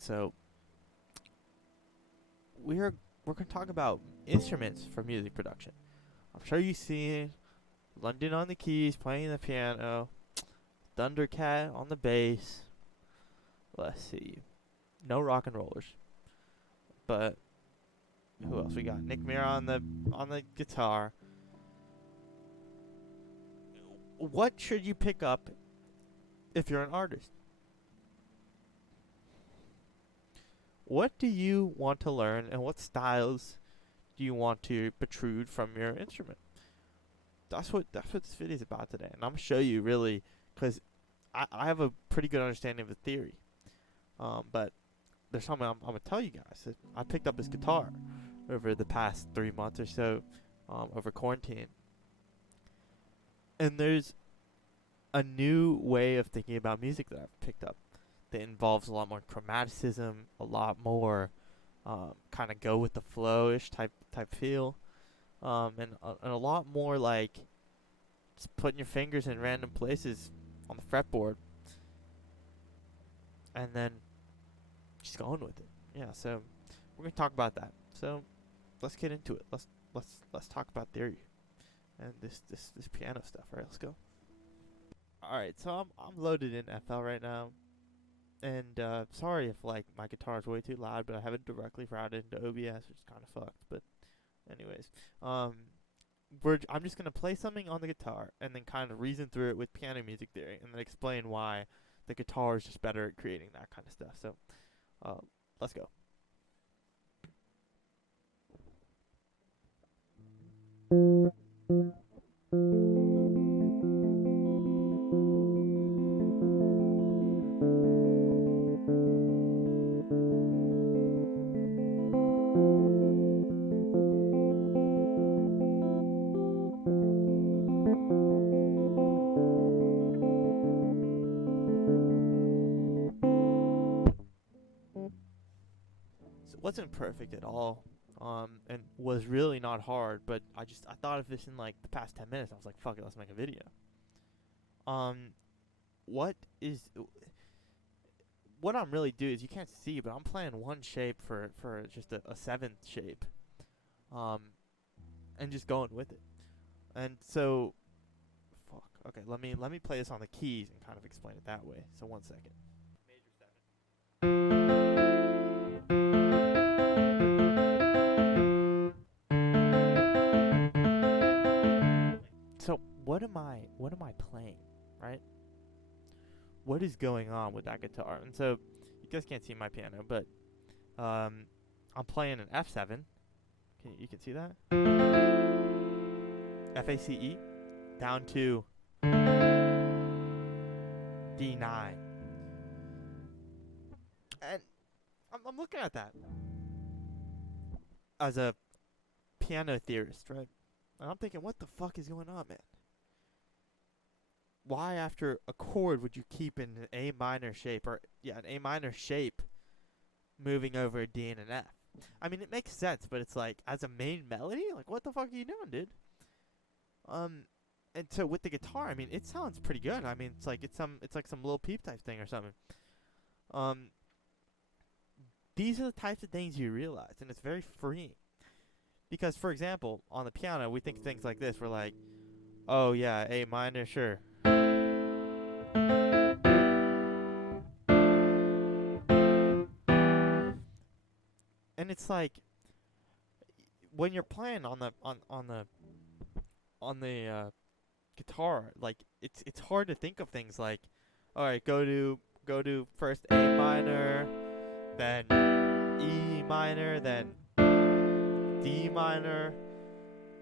So we're gonna talk about instruments for music production. I'm sure you've seen London on the keys playing the piano, Thundercat on the bass. Let's see, no rock and rollers, but who else we got? Nick Mira on the guitar. What should you pick up if you're an artist? What do you want to learn, and what styles do you want to protrude from your instrument? That's what this video is about today, and I'm gonna show you really because I have a pretty good understanding of the theory. But there's something I'm gonna tell you guys. That I picked up this guitar over the past 3 months or so, over quarantine, and there's a new way of thinking about music that I've picked up that involves a lot more chromaticism, a lot more kind of go with the flow ish type feel, and a lot more like just putting your fingers in random places on the fretboard, and then just going with it. Yeah, so we're gonna talk about that. So let's get into it. Let's talk about theory and this piano stuff. All right, let's go. All right, so I'm loaded in FL right now. And sorry if like my guitar is way too loud, but I have it directly routed into OBS, which is kind of fucked. But anyways, I'm just gonna play something on the guitar and then kind of reason through it with piano music theory, and then explain why the guitar is just better at creating that kind of stuff. So let's go. So it wasn't perfect at all, and was really not hard. But I thought of this in like the past 10 minutes. I was like, fuck it, let's make a video. Um, what is what I'm really doing is you can't see, but I'm playing one shape for just a seventh shape, um, and just going with it. And so, fuck. Okay, let me play this on the keys and kind of explain it that way. So 1 second. Major seven. So what am I playing, right? What is going on with that guitar? And so you guys can't see my piano, but I'm playing an F7. You can see that? FACE down to D9. And I'm looking at that as a piano theorist, right? And I'm thinking, what the fuck is going on, man? Why after a chord would you keep in an A minor shape, or yeah, an A minor shape, moving over a D and an F? I mean, it makes sense, but it's like as a main melody, like what the fuck are you doing, dude? And so with the guitar, I mean, it sounds pretty good. I mean, it's like some Lil Peep type thing or something. Um, these are the types of things you realize, and it's very freeing. Because, for example, on the piano, we think things like this. We're like, oh yeah, A minor, sure. And it's like when you're playing on the guitar, like it's hard to think of things like, all right, go to first A minor, then E minor, then D minor,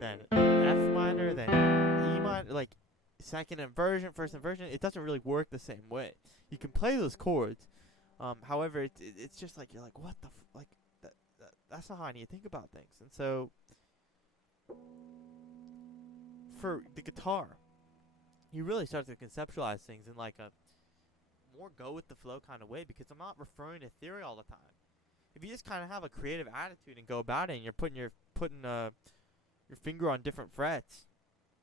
then F minor, then E minor. Like second inversion, first inversion. It doesn't really work the same way. You can play those chords, however, it's just like you're like, what the like that's not how I need to think about things. And so for the guitar, you really start to conceptualize things in like a more go with the flow kind of way, because I'm not referring to theory all the time. If you just kind of have a creative attitude and go about it, and you're putting your finger on different frets,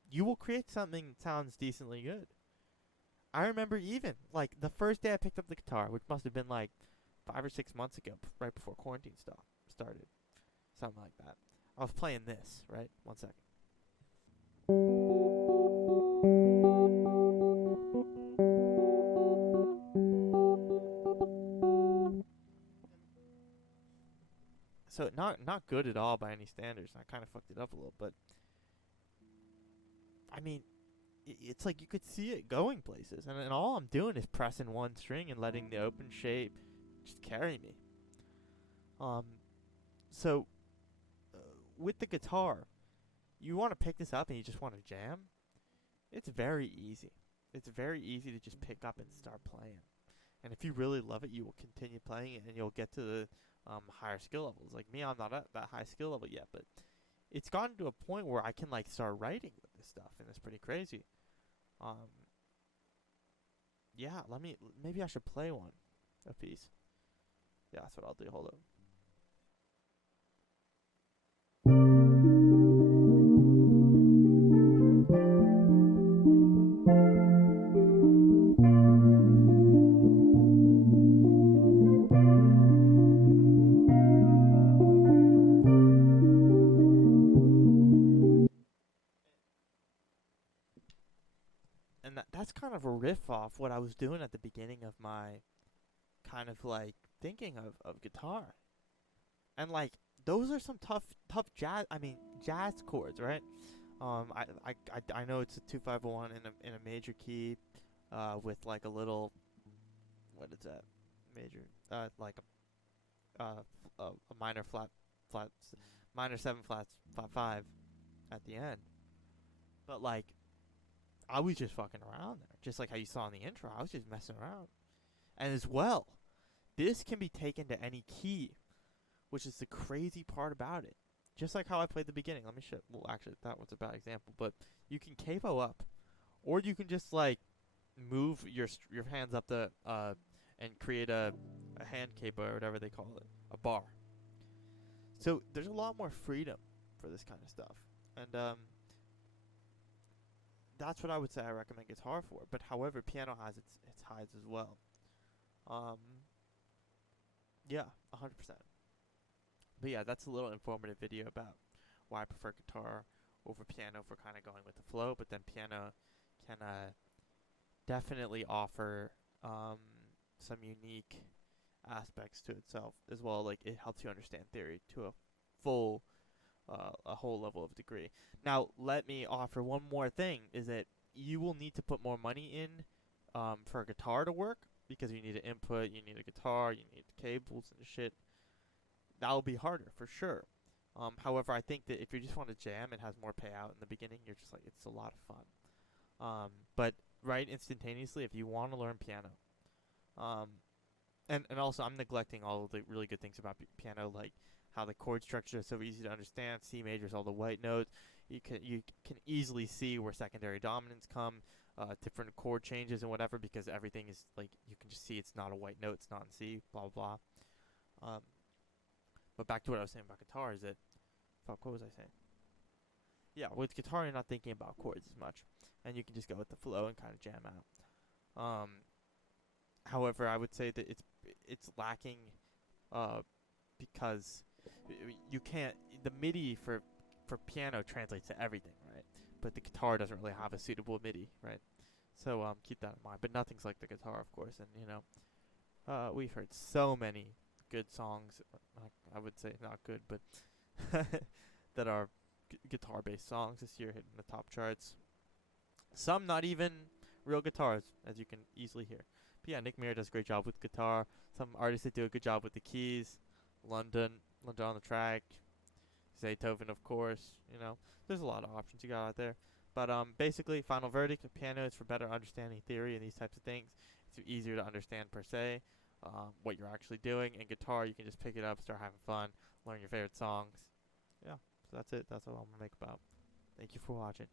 you will create something that sounds decently good. I remember even like the first day I picked up the guitar, which must have been like 5 or 6 months ago, right before quarantine started, something like that. I was playing this, right? 1 second. So not good at all by any standards. I kind of fucked it up a little, but I mean, it's like you could see it going places, and all I'm doing is pressing one string and letting the open shape just carry me. Um, so with the guitar, you want to pick this up and you just want to jam. It's very easy. It's very easy to just pick up and start playing. And if you really love it, you will continue playing it, and you'll get to the higher skill levels. Like me, I'm not at that high skill level yet, but it's gotten to a point where I can like start writing with this stuff, and it's pretty crazy. Um, yeah, maybe I should play one, a piece. Yeah, that's what I'll do. Hold up. And that's kind of a riff off what I was doing at the beginning of my kind of like thinking of guitar. And like those are some tough jazz. I mean jazz chords, right? I know it's a 2-5-1 in a major key, with like a little, what is that? Major, like a minor minor 7 flat 5 at the end. But like I was just fucking around there, just like how you saw in the intro. I was just messing around, and as well, this can be taken to any key, which is the crazy part about it. Just like how I played the beginning. Let me show. Well, actually, that was a bad example, but you can capo up, or you can just like move your hands up the and create a hand capo or whatever they call it, a bar. So there's a lot more freedom for this kind of stuff, and that's what I would say I recommend guitar for. But however, piano has its highs as well. Um, yeah, 100%. But yeah, that's a little informative video about why I prefer guitar over piano for kind of going with the flow. But then piano can definitely offer some unique aspects to itself as well. Like it helps you understand theory to a whole level of degree. Now, let me offer one more thing: is that you will need to put more money in for a guitar to work, because you need an input, you need a guitar, you need cables and shit. That will be harder for sure. However, I think that if you just want to jam, it has more payout in the beginning. You're just like, it's a lot of fun. But right instantaneously, if you want to learn piano, um, and also I'm neglecting all of the really good things about piano, like how the chord structure is so easy to understand. C major is all the white notes. You can easily see where secondary dominants come, different chord changes and whatever, because everything is like you can just see it's not a white note, it's not in C, blah blah blah. But back to what I was saying about guitar is that, fuck, what was I saying? Yeah, with guitar you're not thinking about chords as much, and you can just go with the flow and kind of jam out. However, I would say that it's lacking, because you can't. The MIDI for piano translates to everything, right? But the guitar doesn't really have a suitable MIDI, right? So keep that in mind. But nothing's like the guitar, of course, and we've heard so many good songs. I would say not good, but that are guitar-based songs this year hitting the top charts. Some not even real guitars, as you can easily hear. But yeah, Nick Muir does a great job with guitar. Some artists that do a good job with the keys. London on the track. Beethoven, of course. There's a lot of options you got out there. But basically, final verdict: piano is for better understanding theory and these types of things. It's easier to understand per se what you're actually doing. And guitar, you can just pick it up, start having fun, learn your favorite songs. Yeah, so that's it. That's all I'm gonna make about. Thank you for watching.